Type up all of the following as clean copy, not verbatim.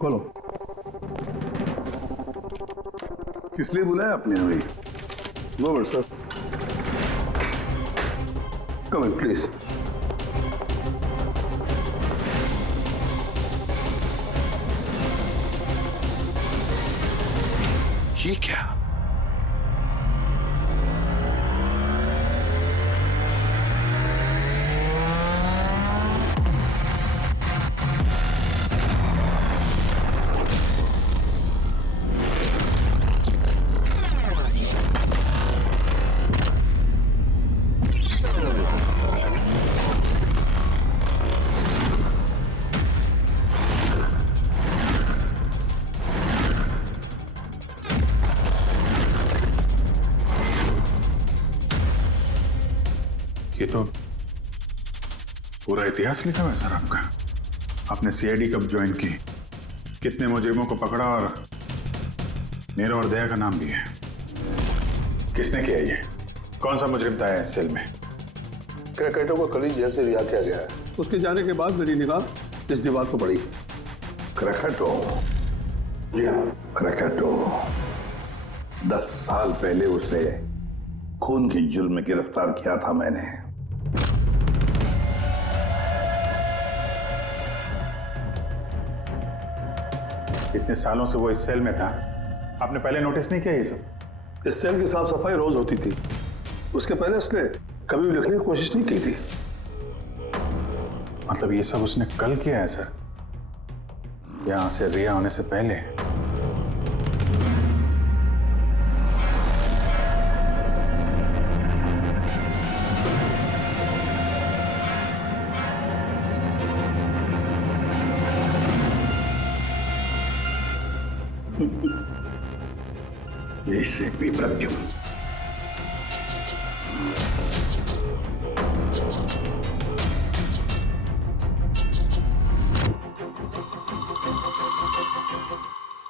खोलो। किस लिए बुलाया आपने हमें? No but sir, come in please. ये क्या? ये तो पूरा इतिहास लिखा हुआ है सर आपका। आपने सीआईडी कब ज्वाइन की, कितने मुजरिमों को पकड़ा और नीरव और दया का नाम भी है। किसने किया ये? कौन सा मुजरिम था इस सेल में? क्रैकेटो को कल ही जेल से रिहा किया गया है। उसके जाने के बाद मेरी निगाह इस दीवार को पड़ी। क्रैकेटो, जी हाँ क्रैकेटो। 10 साल पहले उसे खून के जुर्म में गिरफ्तार किया था मैंने। इतने सालों से वो इस सेल में था, आपने पहले नोटिस नहीं किया ये सब? इस सेल की साफ सफाई रोज होती थी, उसके पहले उसने कभी भी लिखने की कोशिश नहीं की थी। मतलब ये सब उसने कल किया है सर, यहां से रिहा होने से पहले? इससे भी प्रज्ञा।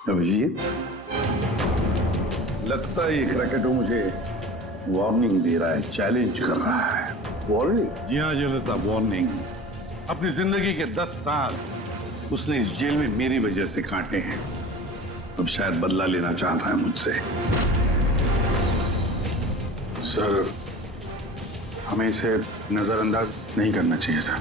अभिजीत, लगता है ये क्रैकेटो मुझे वार्निंग दे रहा है, चैलेंज कर रहा है। वार्निंग? जी हाँ जनता, वार्निंग। अपनी जिंदगी के 10 साल उसने इस जेल में मेरी वजह से काटे हैं। अब शायद बदला लेना चाहता है मुझसे। सर, हमें इसे नजरअंदाज नहीं करना चाहिए सर।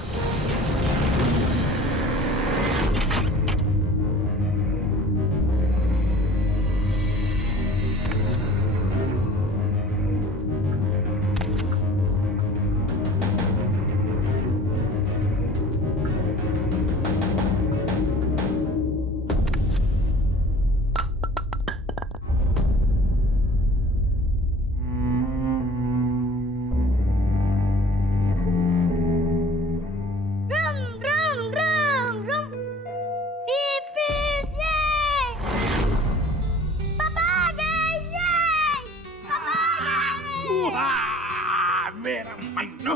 मेरा मन्नू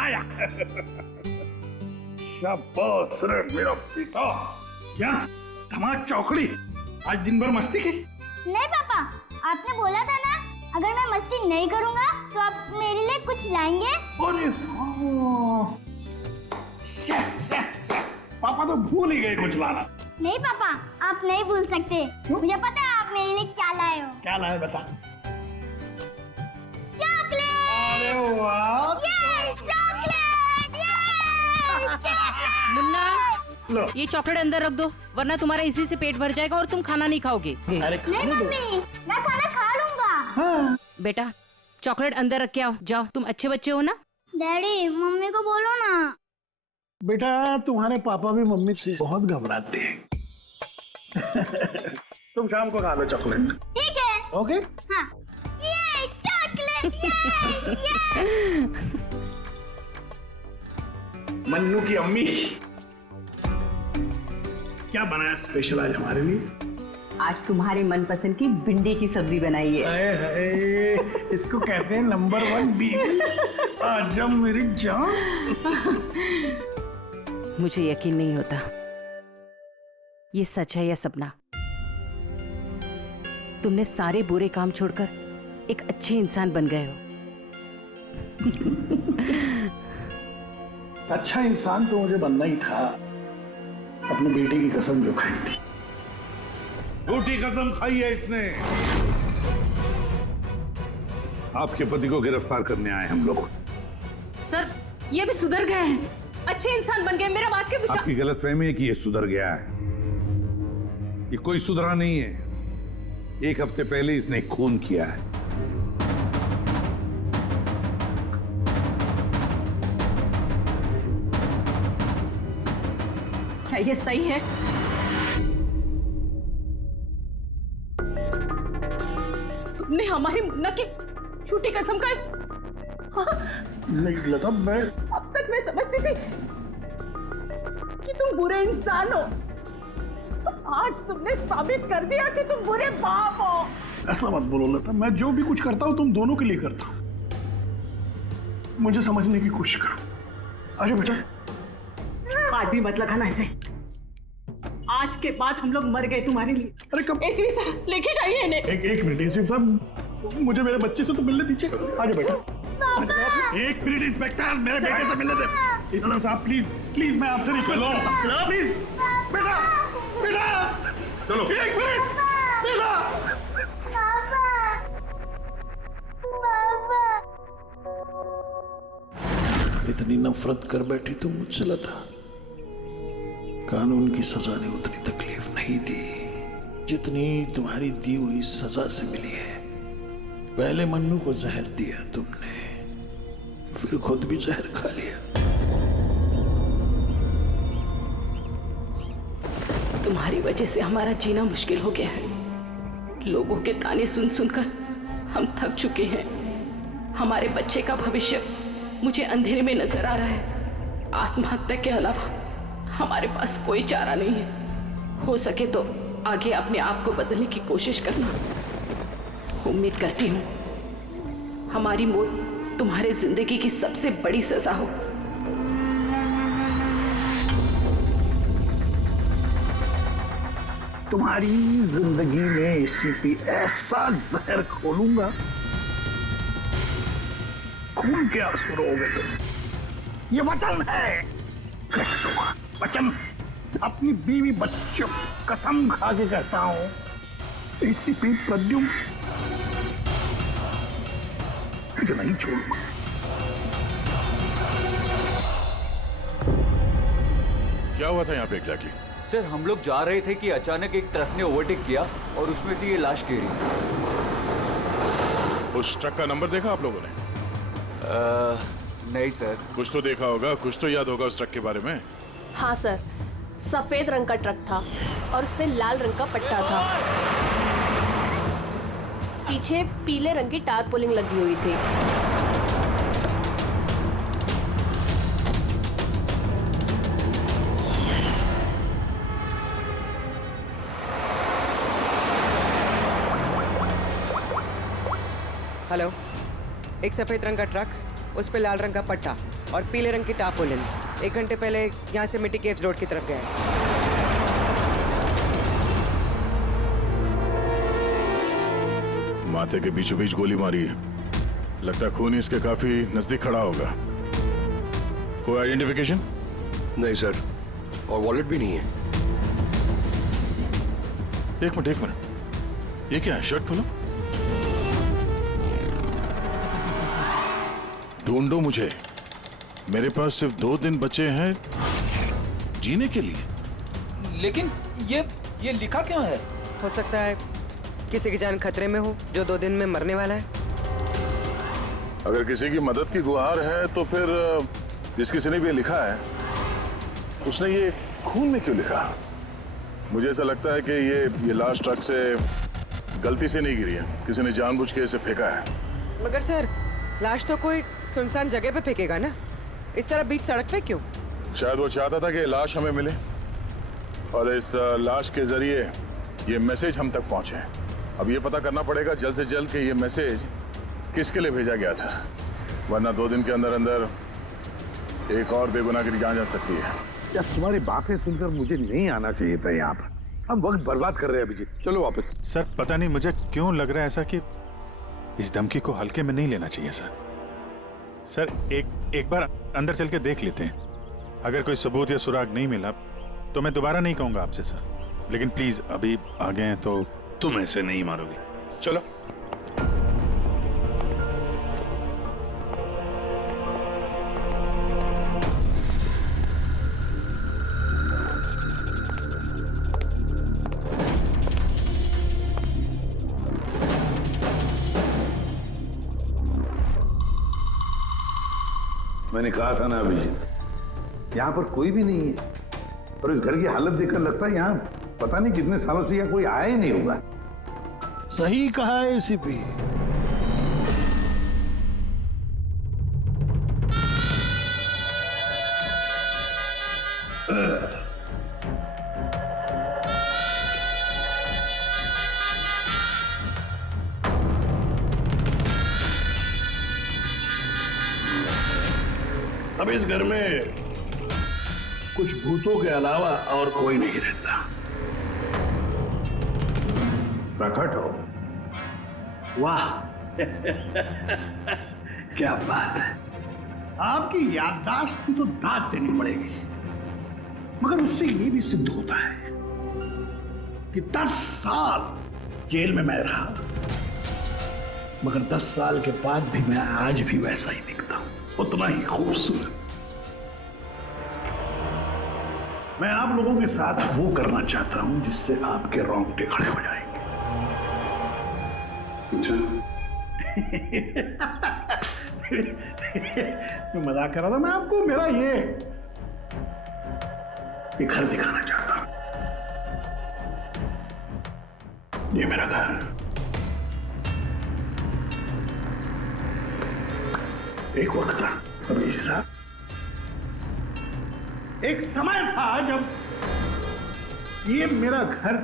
आया। शाबाश रे मेरा पिता। क्या धमाल चौकड़ी, आज दिन भर मस्ती की? नहीं पापा, आपने बोला था ना अगर मैं मस्ती नहीं करूंगा तो आप मेरे लिए कुछ लाएंगे। अरे पापा तो भूल ही गए कुछ लाना। नहीं पापा, आप नहीं भूल सकते। मुझे पता है आप मेरे लिए क्या लाए हो। क्या लाए बता। चॉकलेट। अरे वाह, ये चॉकलेट, ये मुन्ना, ये चॉकलेट अंदर रख दो, वरना तुम्हारा इसी से पेट भर जाएगा और तुम खाना नहीं खाओगे। अरे नहीं मम्मी, मैं खाना खा लूंगा। बेटा, चॉकलेट अंदर रख के आओ। जाओ, तुम अच्छे बच्चे हो ना। डैडी, मम्मी को बोलो ना। बेटा, तुम्हारे पापा भी मम्मी से बहुत घबराते हैं। तुम शाम को खा लो चॉकलेट। ठीक है। ओके। हाँ। ये चॉकलेट, ये। मन्नू की अम्मी, क्या बनाया स्पेशल आज हमारे लिए? आज तुम्हारे मनपसंद की भिंडी की सब्जी बनाई है। हाय हाय, इसको कहते हैं नंबर 1 बीवी। आज जब मेरी जान। मुझे यकीन नहीं होता ये सच है या सपना। तुमने सारे बुरे काम छोड़कर एक अच्छे इंसान बन गए हो। अच्छा इंसान तो मुझे बनना ही था। अपने बेटे की कसम जो खाई थी। झूठी कसम खाई है इसने। आपके पति को गिरफ्तार करने आए हम लोग। सर ये भी सुधर गए हैं, अच्छे इंसान बन गए, मेरा बात के विश्वास। आपकी गलतफहमी है कि ये सुधर गया है। ये कोई सुधरा नहीं है। 1 हफ्ते पहले इसने खून किया है। क्या ये सही है? तुमने हमारी मुन्ना की झूठी कसम का नहीं लता, मैं अब तक मैं समझती थी कि तुम बुरे इंसान हो। आज तुमने साबित कर दिया कि तुम बुरे बाप हो। ऐसा मत बोलो लता, मैं जो भी कुछ करता हूं तुम दोनों के लिए करता हूं। मुझे समझने की कोशिश करो। आजा बेटा। हाथ भी मत लगाना ऐसे। आज के बाद हम लोग मर गए तुम्हारे लिए। अरे कब? एसपी सर लेके जाइए इन्हें। एक मिनट एसपी साहब, मुझे मेरे बच्चे से तो मिलने दीजिए। आजा बेटा। 1 मिनट इंस्पेक्टर, मेरे बेटे से मिलने दे। एसपी साहब प्लीज प्लीज, मैं आपसे नहीं चलो प्लीज। बेटा बेटा चलो 1 मिनट बेटा। इतनी नफरत कर बैठी तुम मुझसे लता। कानून की सजा ने उतनी तकलीफ नहीं दी जितनी तुम्हारी दी हुई सजा से मिली है। पहले मन्नू को जहर दिया तुमने, फिर खुद भी जहर खा लिया। तुम्हारी वजह से हमारा जीना मुश्किल हो गया है। लोगों के ताने सुन सुनकर हम थक चुके हैं। हमारे बच्चे का भविष्य मुझे अंधेरे में नजर आ रहा है। आत्महत्या के अलावा हमारे पास कोई चारा नहीं है। हो सके तो आगे अपने आप को बदलने की कोशिश करना। उम्मीद करती हूँ हमारी मौत तुम्हारे जिंदगी की सबसे बड़ी सजा हो। तुम्हारी जिंदगी में एसीपी ऐसा जहर खोलूंगा, खून के आंसू रोगे तुम। ये वचन है, वचन। अपनी बीवी बच्चों कसम खा के कहता हूं, एसीपी प्रद्युम्न तुझे नहीं छोड़ूंगा। क्या हुआ था यहाँ पे एग्जैक्टली? सर हम लोग जा रहे थे कि अचानक एक ट्रक ने ओवरटेक किया और उसमें से ये लाश गिरी। उस ट्रक का नंबर देखा आप लोगों ने? नहीं सर। कुछ तो देखा होगा, कुछ तो याद होगा उस ट्रक के बारे में। हाँ सर, सफेद रंग का ट्रक था और उस पे लाल रंग का पट्टा था। पीछे पीले रंग की टारपोलिंग लगी हुई थी। हेलो, एक सफेद रंग का ट्रक, उस पे लाल रंग का पट्टा और पीले रंग की टारपोलिन 1 घंटे पहले यहाँ से मिट्टी केव्स रोड की तरफ गए। माथे के बीचों बीच गोली मारी है। लगता है खून इसके काफी नजदीक खड़ा होगा। कोई आइडेंटिफिकेशन? नहीं सर, और वॉलेट भी नहीं है। एक मिनट, ये क्या है? शर्ट खोलो, ढूंढो मुझे। मेरे पास सिर्फ 2 दिन बचे हैं जीने के लिए। लेकिन ये लिखा क्यों है? हो सकता है किसी की जान खतरे में हो जो 2 दिन में मरने वाला है। अगर किसी की मदद की गुहार है तो फिर जिस किसी ने भी ये लिखा है उसने ये खून में क्यों लिखा? मुझे ऐसा लगता है कि ये लाश ट्रक से गलती से नहीं गिरी है, किसी ने जानबूझ के इसे फेंका है। मगर सर, लाश तो कोई सुनसान जगह पे फेंकेगा ना, इस तरह बीच सड़क पे क्यों? शायद वो चाहता था कि लाश हमें मिले और इस लाश के जरिए ये मैसेज हम तक पहुंचे। अब ये पता करना पड़ेगा जल्द से जल्द कि ये मैसेज किसके लिए भेजा गया था, वरना 2 दिन के अंदर अंदर एक और बेगुनाह की जान जा सकती है। यार तुम्हारी बातें सुनकर मुझे नहीं आना चाहिए था यहाँ पर। हम वक्त बर्बाद कर रहे हैं अभिजीत, चलो वापस। सर पता नहीं मुझे क्यों लग रहा है ऐसा कि इस धमकी को हल्के में नहीं लेना चाहिए सर। सर एक बार अंदर चल के देख लेते हैं, अगर कोई सबूत या सुराग नहीं मिला तो मैं दोबारा नहीं कहूंगा आपसे सर, लेकिन प्लीज अभी आ गए हैं तो। तुम ऐसे नहीं मारोगे, चलो। मैंने कहा था ना अभिजीत, यहाँ पर कोई भी नहीं है, और इस घर की हालत देखकर लगता है यहाँ पता नहीं कितने सालों से यहाँ कोई आया ही नहीं होगा। सही कहा है एसीपी। अब इस घर में कुछ भूतों के अलावा और कोई नहीं रहता। प्रकट हो। वाह क्या बात है। आपकी याददाश्त की तो दाद देनी पड़ेगी, मगर उससे ये भी सिद्ध होता है कि 10 साल जेल में मैं रहा, मगर 10 साल के बाद भी मैं आज भी वैसा ही दिखता हूं, उतना ही खूबसूरत। मैं आप लोगों के साथ वो करना चाहता हूं जिससे आपके रोंगटे खड़े हो जाएंगे। मैं मजाक कर रहा था। मैं आपको मेरा ये घर दिखाना चाहता हूं। ये मेरा घर, एक वक्त था अभिजीत साहब, एक समय था जब ये मेरा घर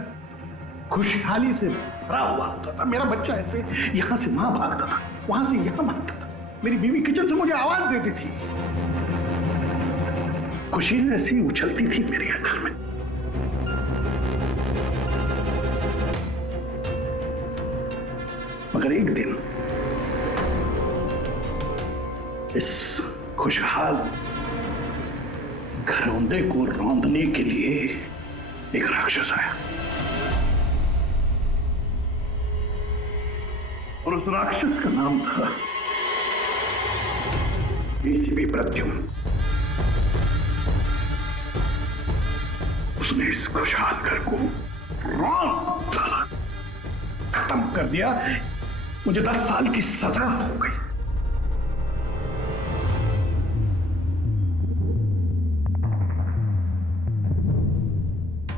खुशहाली से भरा हुआ होता था। मेरा बच्चा ऐसे यहां से वहां भागता था, वहां से यहां भागता था। मेरी बीवी किचन से मुझे आवाज देती थी, खुशी ऐसी उछलती थी मेरे घर में। मगर एक दिन इस खुशहाल घरौंदे को रौंदने के लिए एक राक्षस आया, और उस राक्षस का नाम था एसीपी प्रद्युम्न। उसने इस खुशहाल घर को रौंद डाला, खत्म कर दिया। मुझे 10 साल की सजा हो गई।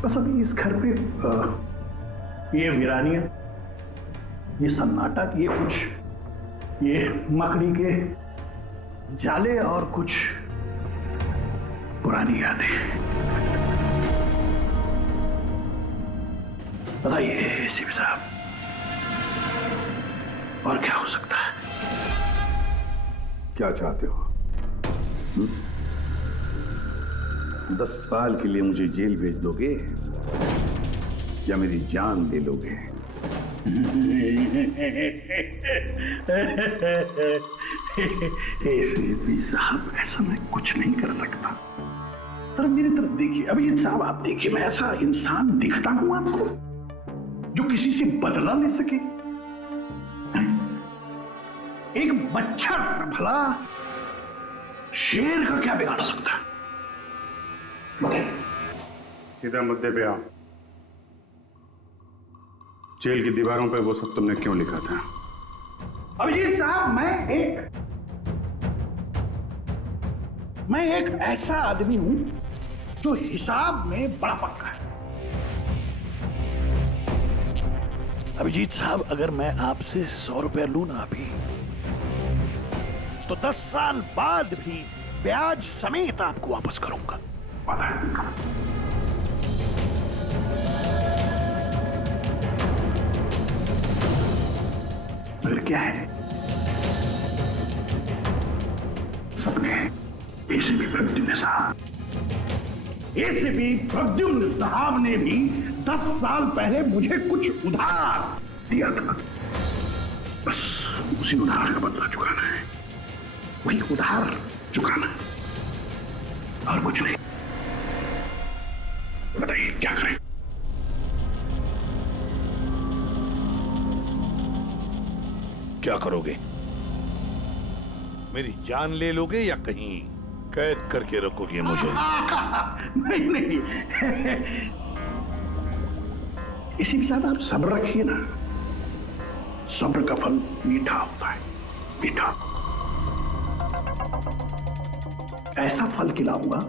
बस अभी इस घर पे ये वीरानियां, ये सन्नाटा, ये कुछ ये मकड़ी के जाले और कुछ पुरानी यादें। बताइए एसीपी साहब, और क्या हो सकता है? क्या चाहते हो? 10 साल के लिए मुझे जेल भेज दोगे या मेरी जान ले लोगे? एसीपी साहब, ऐसा मैं कुछ नहीं कर सकता। सर मेरी तरफ देखिए। अभिजीत साहब आप देखिए, मैं ऐसा इंसान दिखता हूं आपको जो किसी से बदला ले सके? एक बच्चा भला शेर का क्या बिगाड़ सकता है? सीधा मुद्दे पे आओ। जेल की दीवारों पे वो सब तुमने क्यों लिखा था? अभिजीत साहब, मैं एक ऐसा आदमी हूं जो हिसाब में बड़ा पक्का है। अभिजीत साहब, अगर मैं आपसे 100 रुपया लूं ना अभी, तो 10 साल बाद भी ब्याज समेत आपको वापस करूंगा। पता है? मगर क्या है, अपने एसीपी प्रद्युम्न साहब ने भी 10 साल पहले मुझे कुछ उधार दिया था। बस उसी उधार का बदला चुकाना है, वही उधार चुकाना, और कुछ नहीं। करोगे? मेरी जान ले लोगे या कहीं कैद करके रखोगे मुझे? नहीं नहीं, इसी के साथ आप सब्र रखिए ना, सब्र का फल मीठा होता है, मीठा। ऐसा फल खिलाऊंगा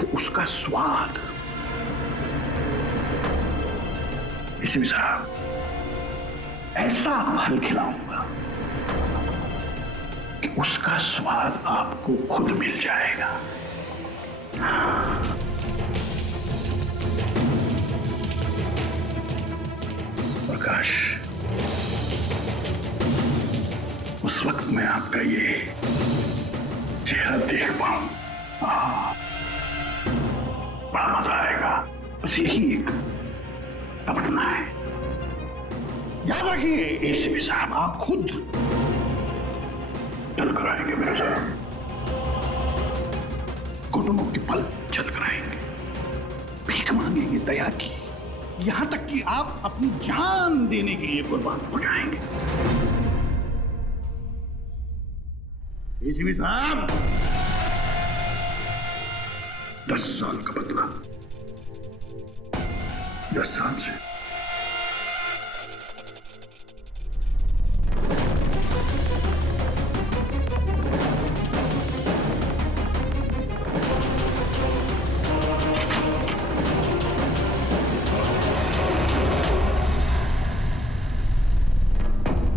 कि उसका स्वाद, इसी के साथ ऐसा फल खिलाऊंगा कि उसका स्वाद आपको खुद मिल जाएगा। प्रकाश, उस वक्त मैं आपका ये चेहरा देख पाऊं, बड़ा मजा आएगा। बस यही एक तमन्ना है। याद रखिए एसीपी साहब, आप खुद चल कर आएंगे मेरे साथ, घुटनों के पल चल कर आएंगे, भीख मांगेंगे दया की, यहां तक कि आप अपनी जान देने के लिए कुर्बान हो जाएंगे। एसीपी साहब, 10 साल का बदला, 10 साल से।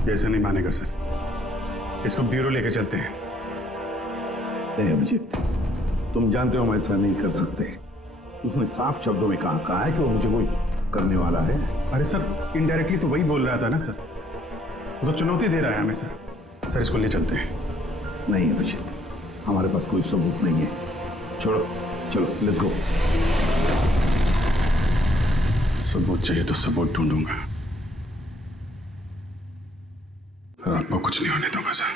ऐसे नहीं मानेगा सर, इसको ब्यूरो लेके चलते हैं। नहीं अभिजीत, तुम जानते हो हम ऐसा नहीं कर सकते। उसने साफ शब्दों में कहा है कि वो मुझे कोई करने वाला है। अरे सर, इनडायरेक्टली तो वही बोल रहा था ना सर, वो तो चुनौती दे रहा है हमें सर। सर इसको ले चलते हैं। नहीं अभिजीत, हमारे पास कोई सबूत नहीं है, छोड़ो, चलो लेट्स गो। सबूत चाहिए तो सबूत ढूंढूंगा, सर आपको कुछ नहीं होने दूंगा सर।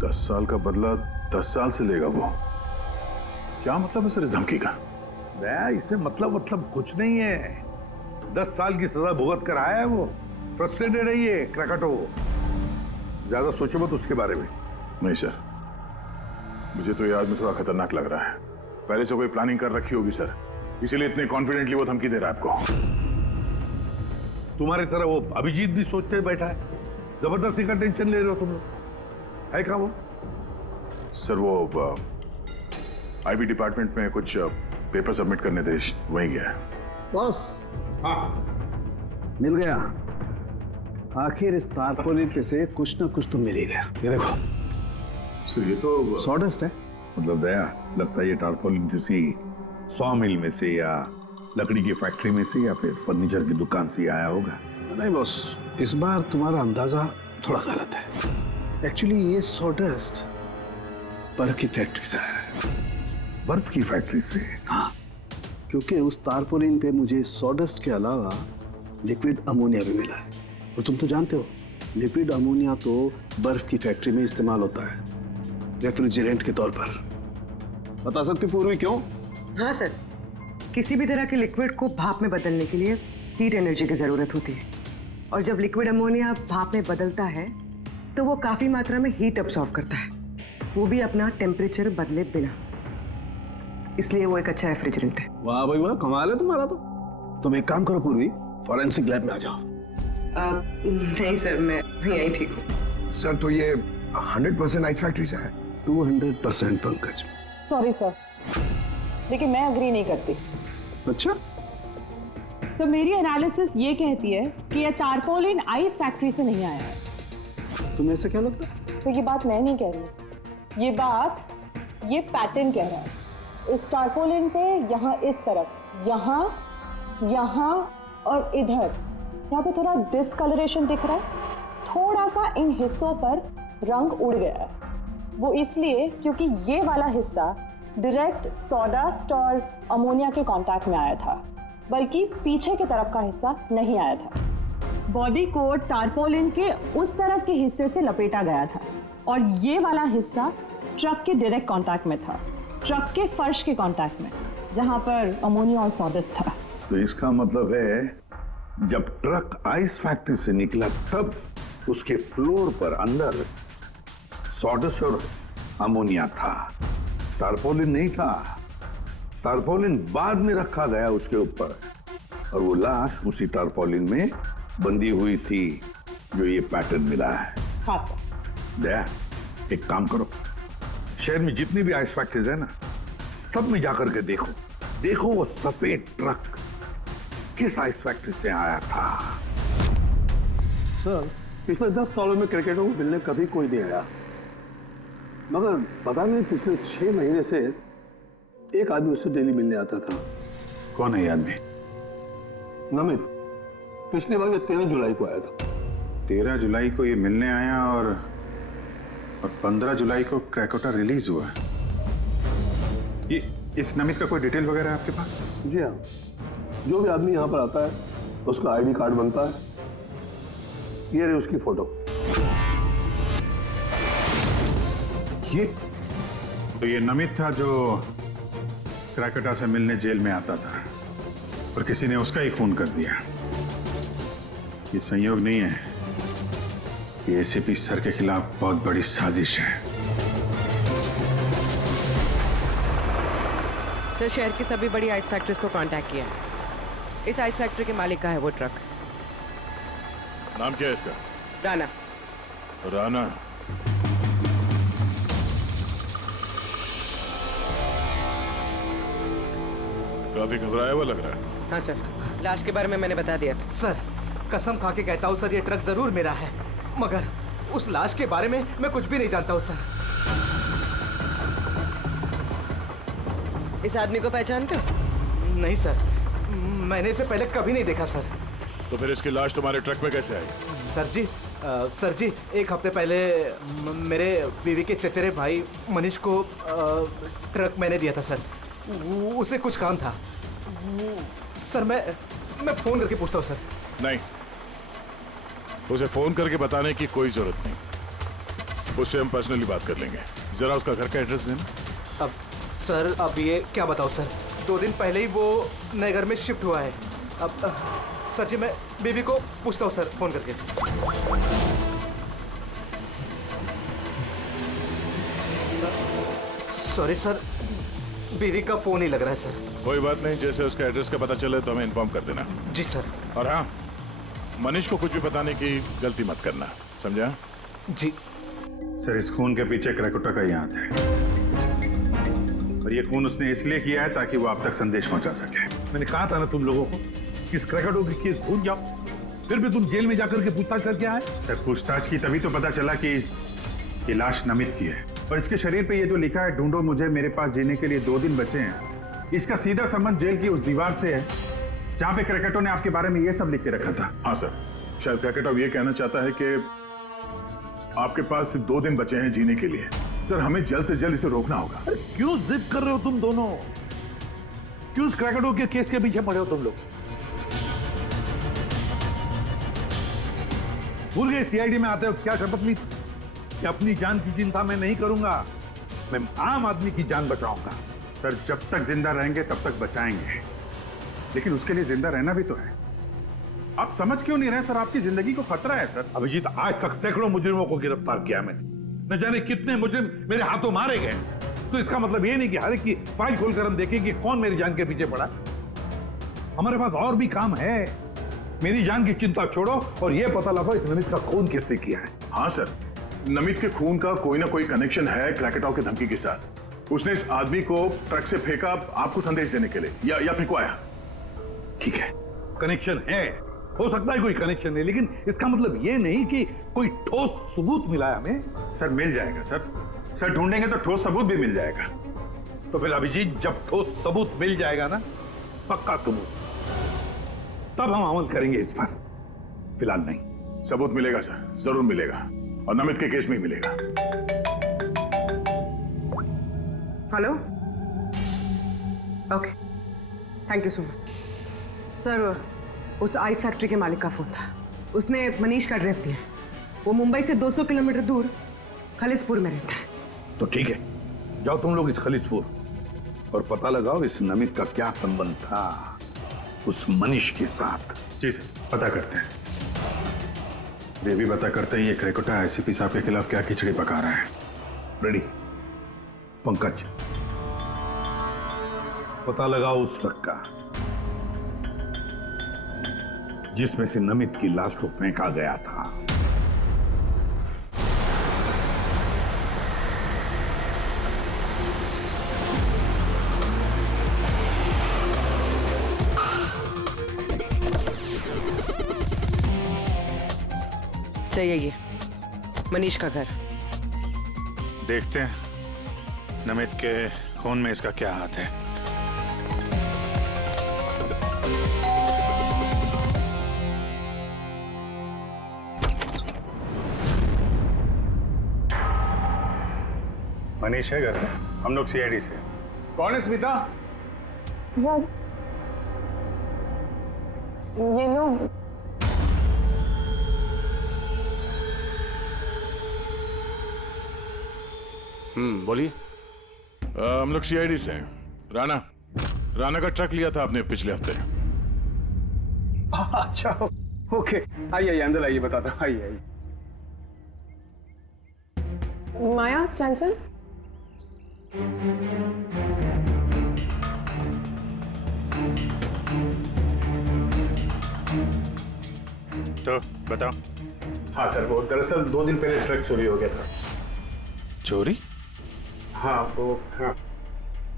10 साल का बदला 10 साल से लेगा वो? क्या मतलब है सर इस धमकी का? इसमें मतलब कुछ नहीं है। 10 साल की सजा भुगत कर आया है वो, फ्रस्ट्रेटेड है ये क्रैकाटो। ज्यादा सोचो मत उसके बारे में। नहीं सर, मुझे तो ये आदमी थोड़ा खतरनाक लग रहा है। पहले से कोई प्लानिंग कर रखी होगी सर, इसीलिए इतने कॉन्फिडेंटली वो धमकी दे रहा है आपको। तुम्हारी तरह वो अभिजीत भी सोचते बैठा है, जबरदस्ती का टेंशन ले रहे हो तुम लोग, है क्या वो? सर वो आईबी डिपार्टमेंट में कुछ पेपर सबमिट करने थे, वहीं गया है। बॉस, हाँ मिल गया। आखिर इस तारपोलिन पे से कुछ ना कुछ तो मिल ही गया। ये देखो सर, ये तो सॉडस्ट है। मतलब दया, लगता है ये टारपोलिन किसी सॉ मिल में से या लकड़ी की फैक्ट्री में से या फिर फर्नीचर की दुकान से आया होगा। नहीं बॉस, इस बार तुम्हारा अंदाजा थोड़ा गलत है। एक्चुअली ये सॉडस्ट बर्फ की फैक्ट्री से है। बर्फ की फैक्ट्री से? हाँ, क्योंकि उस तारपोलिन पे मुझे सॉडस्ट के अलावा लिक्विड अमोनिया भी मिला है। और तुम तो जानते हो, लिक्विड अमोनिया तो बर्फ की फैक्ट्री में इस्तेमाल होता है रेफ्रिजरेंट के तौर पर। बता सकते पूर्वी क्यों? हाँ सर, किसी भी तरह के लिक्विड को भाप में बदलने के लिए हीट एनर्जी की ज़रूरत होती है, और जब लिक्विड अमोनिया भाप में बदलता है तो वो काफ़ी मात्रा में हीट अब्सॉर्ब करता है, वो भी अपना टेम्परेचर बदले बिना। इसलिए वो एक अच्छा रेफ्रिजरेंट है। वाह भाई वाह, कमाल है तुम्हारा। तो तुम एक काम करो पूर्वी, फॉरेंसिक लैब में आ जाओ। नहीं सर, मैं यहीं ठीक हूँ। सर तो ये 100% आइस फैक्ट्री से है? 200% पंकज। सॉरी सर, लेकिन मैं अग्री नहीं करती। अच्छा? सर मेरी एनालिसिस ये कहती है कि ये तारपोलिन आइस फैक्ट्री से नहीं आया है। तुम्हें ऐसा क्या लगता है? सर ये बात मैं नहीं कह रही, ये बात ये पैटर्न कह रहा है। इस तारपोलिन पे यहाँ इस तरफ, यहाँ, यहाँ और इधर, यहाँ पे थोड़ा डिसकलरेशन दिख रहा है। थोड़ा सा इन हिस्सों पर रंग उड़ गया है। वो इसलिए क्योंकि ये वाला हिस्सा डायरेक्ट सॉडास्ट और अमोनिया के कांटेक्ट में आया था, बल्कि पीछे की तरफ का हिस्सा नहीं आया था। बॉडी को टारपोलिन के उस तरफ के हिस्से से लपेटा गया था और ये वाला हिस्सा ट्रक के डायरेक्ट कांटेक्ट में था, ट्रक के फर्श के कांटेक्ट में, जहां पर अमोनिया और सॉडस्ट था। तो इसका मतलब है जब ट्रक आइस फैक्ट्री से निकला तब उसके फ्लोर पर अंदर सॉडस्ट और अमोनिया था, टारपोलिन नहीं था। टारपोलिन बाद में रखा गया उसके ऊपर और वो लाश उसी टारपोलिन में बंधी हुई थी जो ये पैटर्न मिला है। हाँ सर। दया, एक काम करो, शहर में जितनी भी आइस फैक्ट्रीज है ना, सब में जाकर के देखो वो सफेद ट्रक किस आइस फैक्ट्री से आया था। सर, पिछले 10 सालों में क्रिकेटरों को मिलने कभी कोई नहीं आया, मगर पता नहीं पिछले 6 महीने से एक आदमी उससे डेली मिलने आता था। कौन है ये आदमी? नमित, पिछले बार ये 13 जुलाई को आया था। 13 जुलाई को ये मिलने आया और 15 जुलाई को क्रैकोटा रिलीज हुआ। ये इस नमित का कोई डिटेल वगैरह है आपके पास? जी हाँ, जो भी आदमी यहाँ पर आता है उसका आईडी कार्ड बनता है। ये रही उसकी फोटो। ये नमित था जो क्रैकोटा से मिलने जेल में आता था और किसी ने उसका ही खून कर दिया। ये संयोग नहीं है, ये एसीपी सर के खिलाफ बहुत बड़ी साजिश है। सर, शहर की सभी बड़ी आइस फैक्ट्रीज को कांटेक्ट किया है। इस आइस फैक्ट्री के मालिक का है वो ट्रक। नाम क्या है इसका? राणा। राणा? काफी घबराया हुआ लग रहा है। हाँ सर, लाश के बारे में मैंने बता दिया था। सर, कसम खा के कहता हूँ सर, ये ट्रक जरूर मेरा है, मगर उस लाश के बारे में मैं कुछ भी नहीं जानता हूँ सर। इस आदमी को पहचानते हो? नहीं सर, मैंने इसे पहले कभी नहीं देखा सर। तो फिर इसकी लाश तुम्हारे ट्रक में कैसे आई? सर जी, एक हफ्ते पहले मेरे बीवी के चचेरे भाई मनीष को ट्रक मैंने दिया था सर। उसे कुछ काम था सर। मैं फोन करके पूछता हूँ सर। नहीं, उसे फोन करके बताने की कोई जरूरत नहीं, उससे हम पर्सनली बात कर लेंगे। जरा उसका घर का एड्रेस देना। अब सर, अब ये क्या बताऊँ सर, 2 दिन पहले ही वो नए घर में शिफ्ट हुआ है। अब सर जी, मैं बीवी को पूछता हूँ सर फोन करके। सॉरी सर, बीवी का फोन ही लग रहा है सर। कोई बात नहीं, जैसे उसका एड्रेस का पता चले तो हमें इन्फॉर्म कर देना। जी सर। और हाँ, मनीष को कुछ भी बताने की गलती मत करना, समझा? जी सर, इस खून के पीछे क्रैकोटा का ही हाथ है और ये खून उसने इसलिए किया है ताकि वो आप तक संदेश पहुंचा सके। मैंने कहा था ना तुम लोगों को कि इस क्रैकोटा की केस भूल जाओ, फिर भी तुम जेल में जाकर के पूछताछ करके आए। सर, पूछताछ की तभी तो पता चला कि ये लाश नमित की है और इसके शरीर पे ये जो लिखा है, ढूंढो मुझे, मेरे पास जीने के लिए 2 दिन बचे हैं, इसका सीधा संबंध जेल की उस दीवार से है जहां पे क्रैकेटो ने आपके बारे में ये सब लिख के रखा था। हाँ सर, शायद क्रैकेटो ये कहना चाहता है कि आपके पास सिर्फ 2 दिन बचे हैं जीने के लिए। सर, हमें जल्द से जल्द इसे रोकना होगा। क्यों जिद कर रहे हो तुम दोनों? क्यों इस क्रैकोटा के केस के पीछे पड़े हो तुम लोग? भूल गए सीआईडी में आते हो क्या शपथ ली कि अपनी जान की चिंता मैं नहीं करूंगा, मैं आम आदमी की जान बचाऊंगा। सर, जब तक जिंदा रहेंगे तब तक बचाएंगे, लेकिन उसके लिए जिंदा रहना भी तो है। आप समझ क्यों नहीं रहे सर? आपकी जिंदगी को खतरा है सर। अभिजीत, आज तक सैकड़ों मुजरिमों को गिरफ्तार किया मैंने, न जाने कितने मुजरिम मेरे हाथों मारे गए। तो इसका मतलब ये नहीं कि हर एक की फाइल खोलकर हम देखें कि कौन मेरी जान के पीछे पड़ा। हमारे पास और भी काम है। मेरी जान की चिंता छोड़ो और ये पता लगाओ इस नमित का खून किसने किया है। हाँ सर, नमित के खून का कोई ना कोई कनेक्शन है क्रैकेटो की धमकी के साथ। उसने इस आदमी को ट्रक से फेंका आपको संदेश देने के लिए, या फेंकवाया। ठीक है, कनेक्शन है, हो सकता है कोई कनेक्शन है, लेकिन इसका मतलब ये नहीं कि कोई ठोस सबूत मिला है हमें। सर, मिल जाएगा सर। सर, ढूंढेंगे तो ठोस सबूत भी मिल जाएगा। तो फिर अभिजीत, जब ठोस सबूत मिल जाएगा ना, पक्का सबूत, तब हम अमल करेंगे इस पर, फिलहाल नहीं। सबूत मिलेगा सर, जरूर मिलेगा, और नमित के केस में ही मिलेगा। Hello, okay, thank you so much. Sir, उस आइस फैक्ट्री के मालिक का फोन था, उसने मनीष का एड्रेस दिया। वो मुंबई से 200 किलोमीटर दूर खलिसपुर में रहता है। तो ठीक है, जाओ तुम लोग इस खलिसपुर और पता लगाओ इस नमित का क्या संबंध था उस मनीष के साथ। जी सर। पता करते हैं। बेबी पता करते हैं ये क्रेकोटा आईसीपी साहब के खिलाफ क्या खिचड़ी पका रहा है। रेडी। पंकज, पता लगाओ उस ट्रक का जिसमें से नमित की लाश को फेंका गया था। सही है ये मनीष का घर। देखते हैं नमित के खून में इसका क्या हाथ है। मनीष है घर में, हम लोग सीआईडी से। कौन है स्मिता? ये लोग बोलिए। हम लोग सीआईडी से हैं। राणा का ट्रक लिया था आपने पिछले हफ्ते। अच्छा, ओके, आइए अंदर आइए, बताता हूँ, आइए आइए। माया, चंचल, तो बताओ। हाँ सर, वो दरअसल 2 दिन पहले ट्रक चोरी हो गया था। चोरी? हाँ वो, हाँ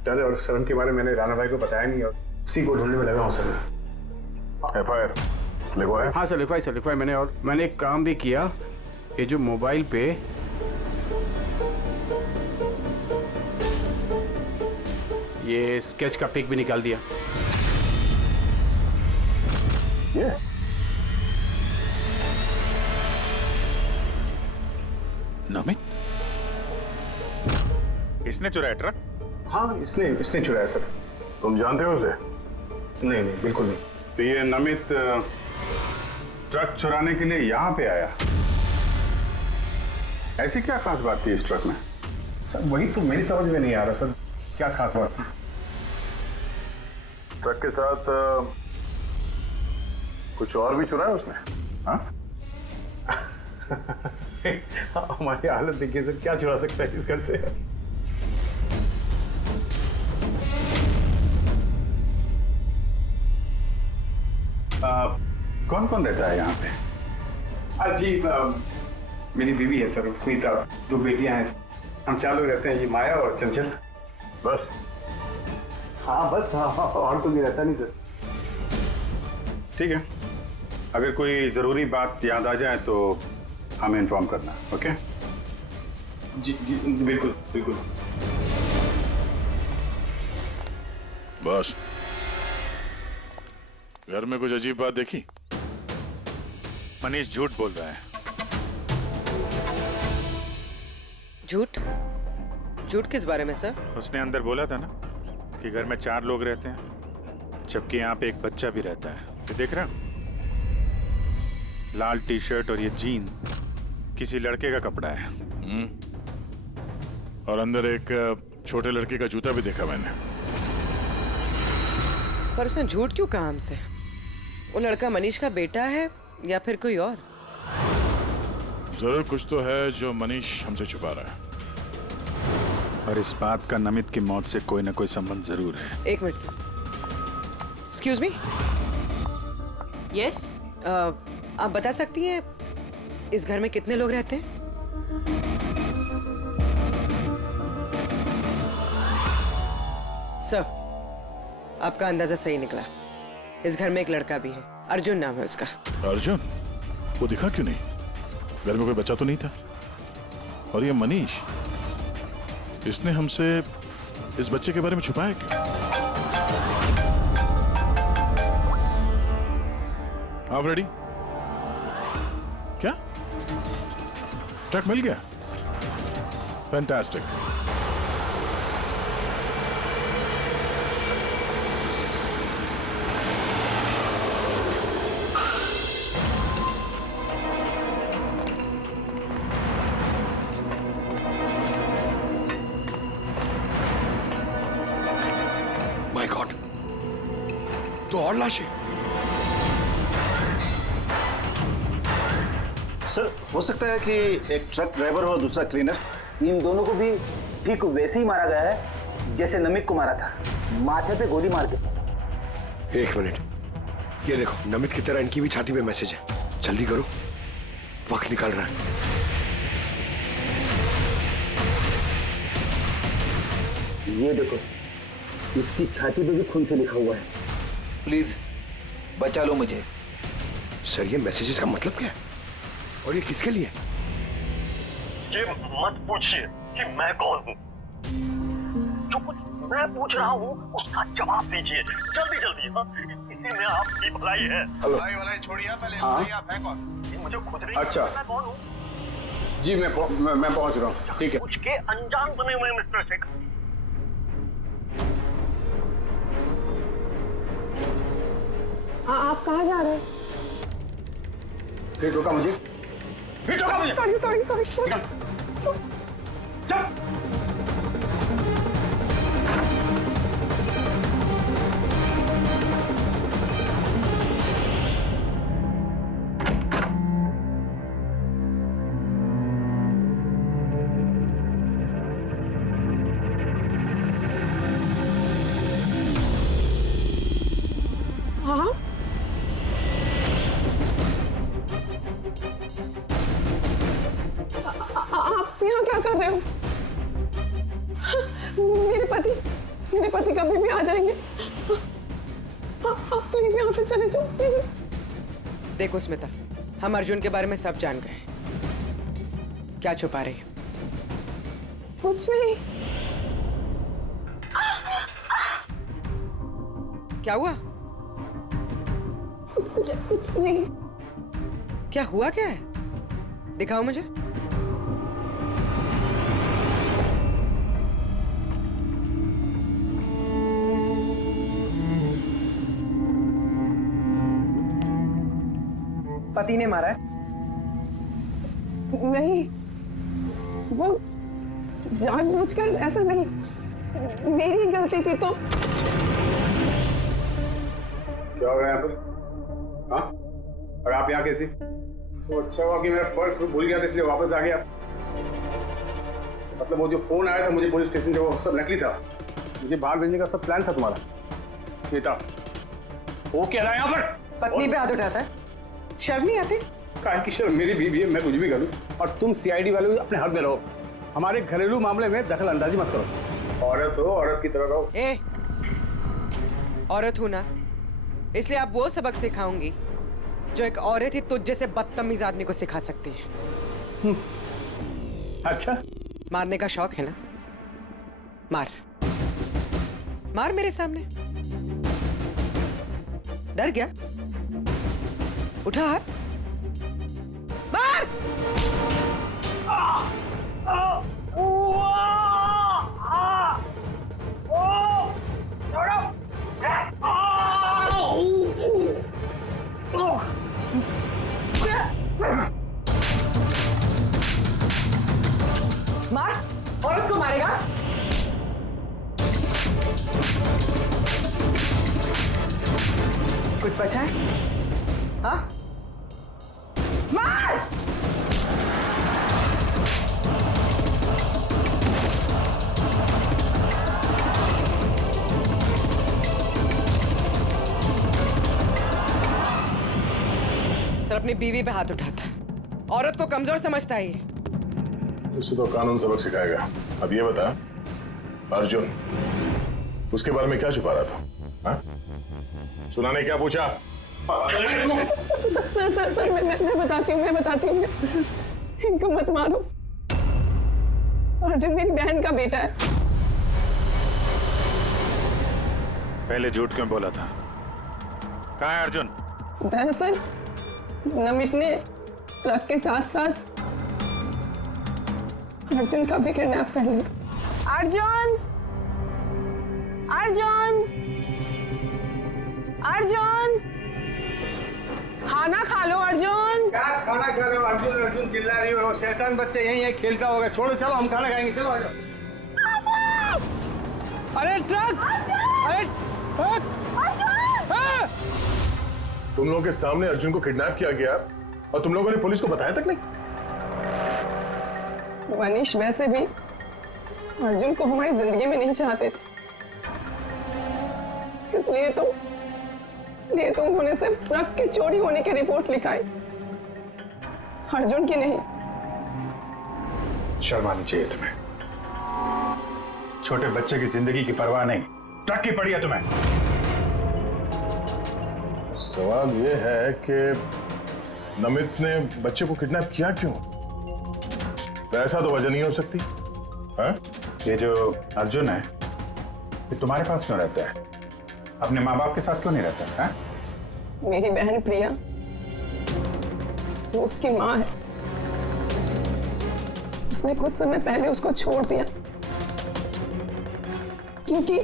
डर और शर्म के बारे में मैंने राणा भाई को बताया नहीं और उसी को ढूंढने में लगा हूँ सर। एफआईआर लिखवाया? हाँ सर, लिखवाई मैंने, और मैंने एक काम भी किया। ये जो मोबाइल पे ये स्केच का पिक भी निकाल दिया। ये नमित इसने चुराया ट्रक? हाँ, इसने चुराया सर। तुम जानते हो उसे? नहीं, बिल्कुल नहीं। तो ये नमित ट्रक चुराने के लिए यहाँ पे आया। ऐसी क्या खास बात थी इस ट्रक में? सर वही तो मेरी समझ में नहीं आ रहा सर, क्या खास बात थी? ट्रक के साथ कुछ और भी चुराया उसने? हाँ? हमारी हालत देखिए सर, क्या चुरा सकता है इस घर से? कौन कौन रहता है यहाँ पे? जी मेरी बीवी है सर, स्मिता, 2 बेटियां हैं। हम 4 लोग रहते हैं, ये माया और चंचल। बस? हाँ बस, हाँ, और तो भी रहता नहीं सर। ठीक है, अगर कोई जरूरी बात याद आ जाए तो हमें इन्फॉर्म करना। ओके? जी बिल्कुल बिल्कुल। बस घर में कुछ अजीब बात देखी? मनीष झूठ बोल रहा है। झूठ किस बारे में सर? उसने अंदर बोला था ना कि घर में 4 लोग रहते हैं, जबकि यहाँ पे एक बच्चा भी रहता है। ये देख रहा? लाल टी-शर्ट और ये जीन किसी लड़के का कपड़ा है। और अंदर एक छोटे लड़के का जूता भी देखा मैंने। पर उसने झूठ क्यों कहा हमसे? वो लड़का मनीष का बेटा है या फिर कोई और? जरूर कुछ तो है जो मनीष हमसे छुपा रहा है। और इस बात का नमित की मौत से कोई ना कोई संबंध जरूर है। 1 minute sir. Excuse me. Yes, आप बता सकती हैं इस घर में कितने लोग रहते हैं? सर, आपका अंदाजा सही निकला। इस घर में एक लड़का भी है, अर्जुन नाम है उसका। अर्जुन? वो दिखा क्यों नहीं? घर में कोई बच्चा तो नहीं था? और ये मनीष, इसने हमसे इस बच्चे के बारे में छुपाया क्यों? आप रेडी? क्या ट्रक मिल गया? फैंटास्टिक। माय गॉड, 2 और लाशें। सर हो सकता है कि एक ट्रक ड्राइवर और दूसरा क्लीनर। इन दोनों को भी ठीक वैसे ही मारा गया है जैसे नमित को मारा था, माथे पे गोली मार के। एक मिनट, ये देखो नमित की तरह इनकी भी छाती पे मैसेज है। जल्दी करो, वक्त निकल रहा है। ये देखो, इसकी छाती पे भी खून से लिखा हुआ है। प्लीज बचा लो मुझे। सर ये मैसेजेस का मतलब क्या है और ये किसके लिए? ये मत पूछिए कि मैं कौन हूँ। जो कुछ मैं पूछ रहा हूँ उसका जवाब दीजिए जल्दी जल्दी। हाँ, इसी में आपकी भलाई है। भलाई छोड़िए पहले। आप हैं कौन? ये मुझे खुद नहीं अच्छा। मैं कौन हूँ? जी मैं पहुंच रहा हूँ। ठीक है। पूछ के अनजान बने हुए मिस्टर शेखर। आप कहाँ जा रहे हैं? फिर रोका मुझे। सॉरी। हाँ आप यहाँ क्या कर रहे हो? मेरे पति कभी भी आ जाएंगे। आप प्लीज यहाँ से चले जाओ प्लीज। देखो स्मिता, हम अर्जुन के बारे में सब जान गए। क्या छुपा रही? कुछ नहीं। क्या हुआ? कुछ नहीं। क्या हुआ क्या है? दिखाओ मुझे। पति ने मारा है? नहीं, वो जानबूझकर ऐसा नहीं, मेरी गलती थी। तो क्या हो गया यहाँ पर? हाँ? और आप यहाँ कैसे? तो अच्छा हुआ कि मेरा पर्स भूल गया था इसलिए वापस आ गया। मतलब वो जो फोन आया था मुझे पुलिस स्टेशन से, वो सब नकली था। मुझे बाहर भेजने का सब प्लान था तुम्हारा। ये था वो कह रहा है यहाँ पर पत्नी पे हाथ उठाता है, शर्म नहीं आती? काहे की शर्म? मेरी बीवी है, मैं कुछ भी करूँ। और तुम सीआईडी वाले अपने हक में रहो, हमारे घरेलू मामले में दखल अंदाजी मत करो। औरत हो, औरत की तरह रहो। ए, औरत हूं ना, इसलिए आप वो सबक सिखाऊंगी जो एक औरत ही तुझ जैसे बदतमीज आदमी को सिखा सकती है। अच्छा, मारने का शौक है ना? मार मार मेरे सामने। डर गया? उठा हाथ, मार। मार, औरत को मारेगा? कुछ बचा है? हाँ? मार! सर अपनी बीवी पे हाथ उठाता है, औरत को कमजोर समझता है ये। उसे तो कानून सबक सिखाएगा। अब ये बता, अर्जुन उसके बारे में क्या छुपा रहा था? हाँ? सुना ने क्या पूछा? सर मैं बताती हूँ। इनको मत मारो। अर्जुन मेरी बहन का बेटा है। पहले झूठ क्यों बोला था? कहाँ है अर्जुन? दरअसल नमित ने ट्रक के साथ साथ अर्जुन का भी किडनैप कर लिया। अर्जुन! खाना खा लो अर्जुन। क्या खाना खा रहे हो? अर्जुन चिल्ला रही हो। शैतान बच्चे यहीं खेलता होगा। छोड़ो, चलो हम खाना खाएंगे। चलो अरे ट्रक! अरे तुम लोगों के सामने अर्जुन को किडनैप किया गया और तुम लोगों ने पुलिस को बताया तक नहीं? मनीष वैसे भी अर्जुन को हमारी जिंदगी में नहीं चाहते थे, इसलिए तो उन्होंने सिर्फ ट्रक के चोरी होने की रिपोर्ट लिखाई, अर्जुन की नहीं। शर्म आनी चाहिए तुम्हें। छोटे बच्चे की जिंदगी की परवाह नहीं, ट्रक की पड़ी है तुम्हें। सवाल ये है कि नमित ने बच्चे को किडनैप किया क्यों? ऐसा तो वजह नहीं हो सकती। हाँ? ये जो अर्जुन है ये तुम्हारे पास क्यों रहता है? अपने माँ बाप के साथ क्यों नहीं रहता है? मेरी बहन प्रिया वो उसकी माँ है, उसने कुछ समय पहले उसको छोड़ दिया क्योंकि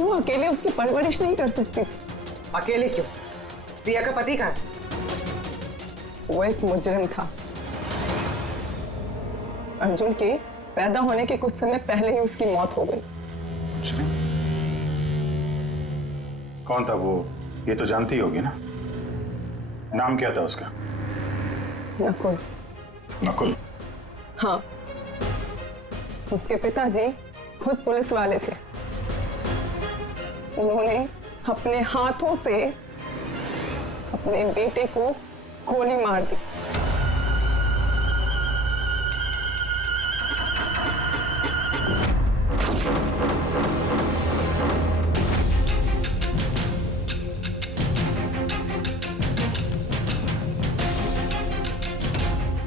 वो अकेले उसकी परवरिश नहीं कर सकती। अकेले क्यों? प्रिया का पति कहाँ है? वो एक मुजरिम था। अर्जुन के पैदा होने के कुछ समय पहले ही उसकी मौत हो गई। कौन था वो? ये तो जानती होगी ना। नाम क्या था उसका? नकुल। नकुल? हाँ, उसके पिताजी खुद पुलिस वाले थे। उन्होंने अपने हाथों से अपने बेटे को गोली मार दी।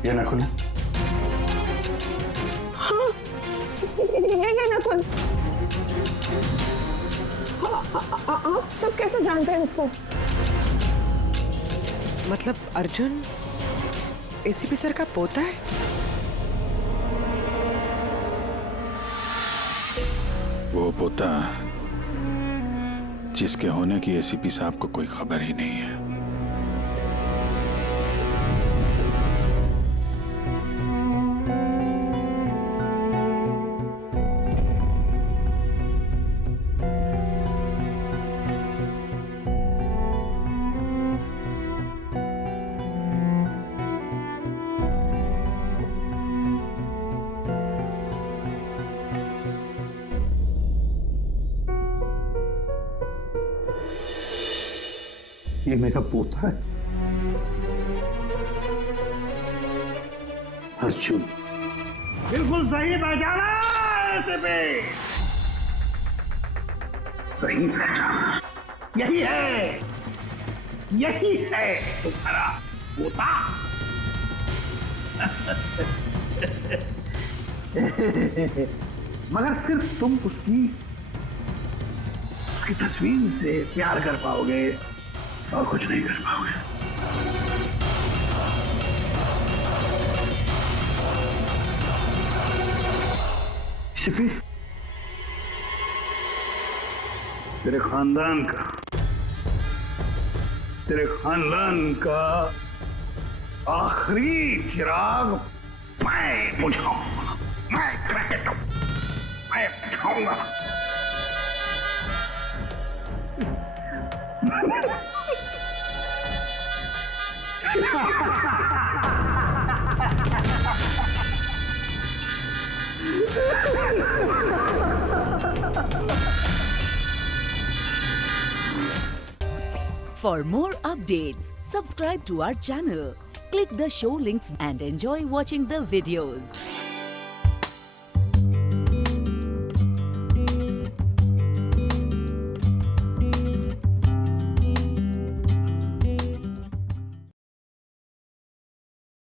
ये नकुल? हाँ, ये नकुल। आप सब कैसे जानते हैं उसको? मतलब अर्जुन एसीपी सर का पोता है? वो पोता जिसके होने की एसीपी साहब को कोई खबर ही नहीं है। ये मेरा पोता है अर्जुन। बिल्कुल सही पहचाना ऐसे पे। सही पहचाना। यही है तुम्हारा पोता। मगर सिर्फ तुम उसकी तस्वीर से प्यार कर पाओगे और कुछ नहीं कर पाओगे। सिर्फ तेरे खानदान का आखिरी चिराग मैं बुझाऊंगा। मैं बुझाऊंगा। For more updates, subscribe to our channel, click the show links and enjoy watching the videos.